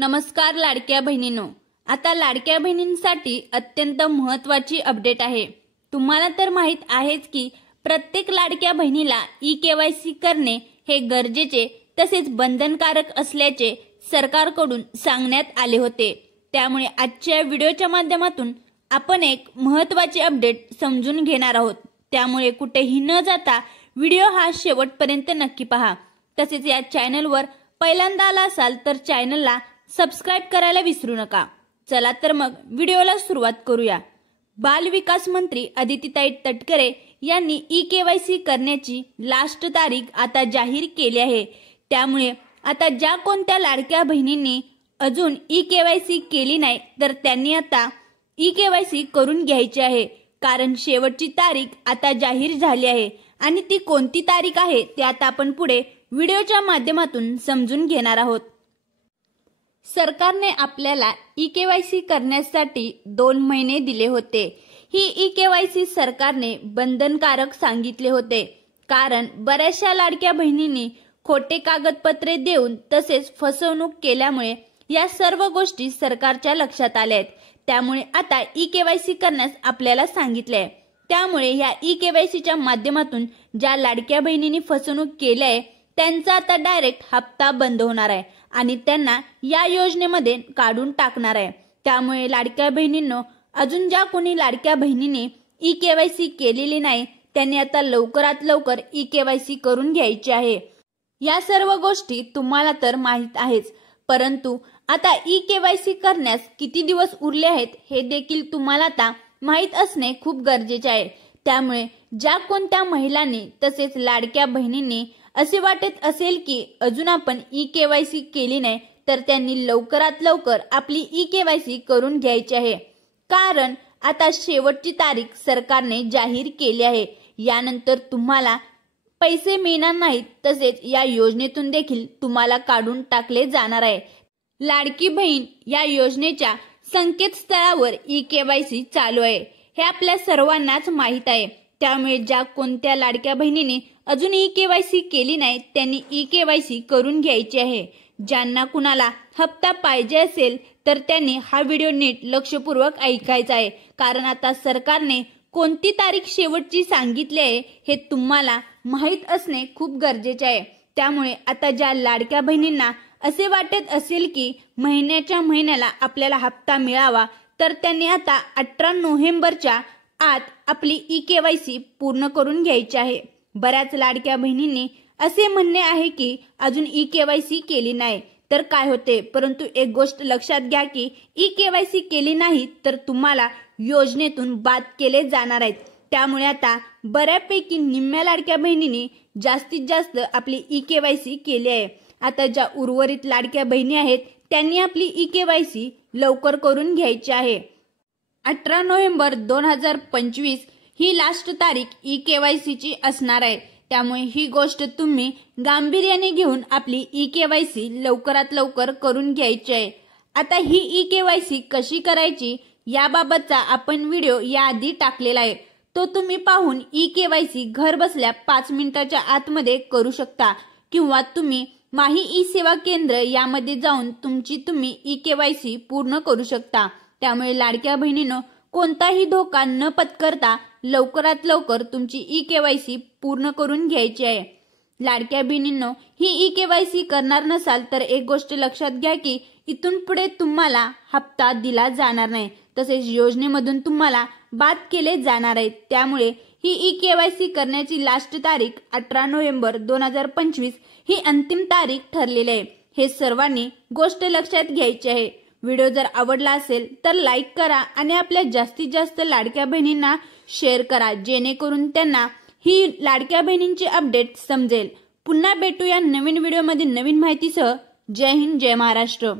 नमस्कार लाडक्या बहिणींनो, आता लाडक्या बहिणींसाठी अत्यंत महत्त्वाची अपडेट आहे। तुम्हाला तर माहित आहेच की प्रत्येक लाडक्या बहिणीला ई-केवायसी करणे हे गरजेचे तसेच बंधनकारक असल्याचे सरकारकडून सांगण्यात आले होते। त्यामुळे आजच्या व्हिडिओच्या माध्यमातून आपण एक महत्त्वाची अपडेट समजून घेणार आहोत। त्यामुळे कुठेही न जाता व्हिडिओ हा शेवटपर्यंत नक्की पहा। तसेच या चॅनलवर पहिल्यांदा आला असाल तर चॅनलला सबस्क्राइब करायला विसरू नका। चला तर मग व्हिडिओला सुरुवात करूया। बाल विकास मंत्री अदितीताई तटकरे यांनी ई-केवायसी करण्याची लास्ट तारीख आता जाहीर केली आहे। त्यामुळे आता ज्या कोणत्या लाडक्या बहिणींनी अजून ई-केवायसी केली नाही तर त्यांनी आता ई-केवायसी करून घ्यायची आहे, कारण शेवटची तारीख आता जाहीर झाली आहे आणि ती कोणती तारीख आहे ते आता आपण पुढे व्हिडिओच्या माध्यमातून समजून घेणार आहोत। सरकारने आपल्याला ई-केवायसी करण्यासाठी 2 महिने दिले होते। ही ई-केवायसी सरकारने बंधनकारक सांगितले होते, कारण बऱ्याचशा लाडक्या बहिणींनी खोटे कागदपत्रे देऊन तसेच फसवणूक केल्यामुळे या सर्व गोष्टी सरकारच्या लक्षात आल्या आहेत। त्यामुळे आता ई-केवायसी करण्यास आपल्याला सांगितले आहे। त्यामुळे या ई-केवायसीच्या माध्यमातून ज्या लाडक्या बहिणींनी फसवणूक केली आहे त्यांचा आता डायरेक्ट हप्ता बंद होणार आहे आणि त्यांना या योजनेमध्ये काढून टाकणार आहे। त्यामुळे लाडक्या बहिणींनो, अजून ज्या कोणी लाडक्या बहिणींनी ई-केवायसी केलेली नाही त्यांनी आता लवकरात लवकर ई-केवायसी करून घ्यायची आहे। या सर्व गोष्टी तुम्हाला तर माहित आहेच, परंतु आता ई-केवायसी करण्यास किती दिवस उरले आहेत हे देखील तुम्हाला आता माहित असणे खूप गरजेचे आहे। त्यामुळे ज्या कोणत्या महिलांनी तसेच लाडक्या बहिणींनी असे वाटत असेल की अजून आपण ई-केवायसी केली नाही तर त्यांनी लवकरात लवकर आपली ई-केवायसी करून घ्यायची आहे, कारण आता शेवटची तारीख सरकारने जाहीर केली आहे। यानंतर तुम्हाला पैसे मिळणार नाहीत, तसेच या योजनेतून देखील तुम्हाला काढून टाकले जाणार आहे। लाडकी बहीण या योजनेच्या संकेतस्थळावर ई-केवायसी चालू आहे हे आपल्या सर्वांनाच माहित आहे। त्यामुळे ज्या कोणत्या लाडक्या बहिणीने अजून ई-केवायसी केली नाही त्यांनी ई-केवायसी करून घ्यायची आहे। ज्यांना कुणाला हप्ता पाहिजे असेल तर त्यांनी हा व्हिडिओ नीट लक्षपूर्वक ऐकायचा आहे, कारण आता सरकारने कोणती तारीख शेवटची सांगितली आहे हे तुम्हाला माहित असणे खूप गरजेचे आहे। त्यामुळे आता ज्या लाडक्या बहिणींना असे वाटत असेल की महिन्याला आपल्याला हप्ता मिळावा तर त्यांनी आता 18 नोव्हेंबरच्या आत आपली ई-केवायसी पूर्ण करून घ्यायची आहे। बऱ्याच लाडक्या बहिणींनी असे म्हणणे आहे की अजून ई-केवायसी केली नाही तर काय होते, परंतु एक गोष्ट लक्षात घ्या की ई-केवायसी केली नाही तर तुम्हाला योजनेतून बाद केले जाणार आहेत। त्यामुळे आता बऱ्यापैकी निम्म्या लाडक्या बहिणींनी जास्तीत जास्त आपली ई-केवायसी केली आहे। आता ज्या उर्वरित लाडक्या बहिणी आहेत त्यांनी आपली ई-केवायसी लवकर करून घ्यायची आहे। 18 नोव्हेंबर 2025 ही लास्ट तारीख ई-केवायसीची असणार आहे। त्यामुळे ही गोष्ट तुम्ही गांभीर्याने घेऊन आपली ई-केवायसी लवकरात लवकर करून घ्यायची आहे। आता ही ई-केवायसी कशी करायची याबाबतचा आपण व्हिडिओ याआधी टाकलेला आहे, तो तुम्ही पाहून ई-केवायसी घर बसल्या 5 मिनिटाच्या आतमध्ये करू शकता, किंवा तुम्ही माही ई-सेवा केंद्र यामध्ये जाऊन तुम्ही ई-केवायसी पूर्ण करू शकता। त्यामुळे लाडक्या बहिणींनो, कोणताही धोका न पत्करता लवकरात लवकर तुमची ई-केवायसी पूर्ण करून घ्यायची आहे। लाडक्या बहिणींनो, ही ई-केवायसी करणार नसाल तर एक गोष्ट लक्षात घ्या की इथून पुढे तुम्हाला हप्ता दिला जाणार नाही, तसेच योजनेमधून तुम्हाला बाद केले जाणार आहे। त्यामुळे ही ई-केवायसी करण्याची लास्ट तारीख 18 नोव्हेंबर 2025 ही अंतिम तारीख ठरलेली आहे। हे सर्वांनी गोष्ट लक्षात घ्यायची आहे। व्हिडिओ जर आवडला असेल तर लाईक करा आणि आपल्या जास्तीत जास्त लाडक्या बहिणींना शेअर करा, जेणेकरून त्यांना ही लाडक्या बहिणींची अपडेट समजेल। पुन्हा भेटूया नवीन व्हिडिओमध्ये नवीन माहितीसह। जय हिंद, जय महाराष्ट्र।